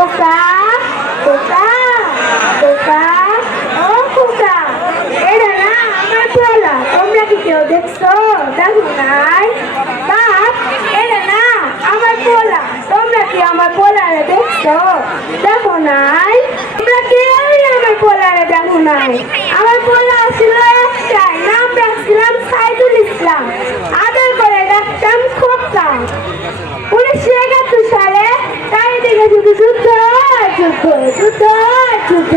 খোকা খোকা খোকা ও খোকা, এটা না আমার পোলা, তোমরা কি কেউ দেখছো? দেখো নাই? বাপ, এটা না আমার পোলা, তোমরা কি আমার পোলারে দেখছো? দেখো নাই? তোমরা কেউই আমার পোলারে দেখো নাই। আমার পোলা ছিল একটাই, নাম রাখছিলাম সাইদুল ইসলাম, আদর করে ডাকতাম খোকা। 1971 সালে চারিদিকে শুধু যুদ্ধ যুদ্ধ যুদ্ধ যুদ্ধ।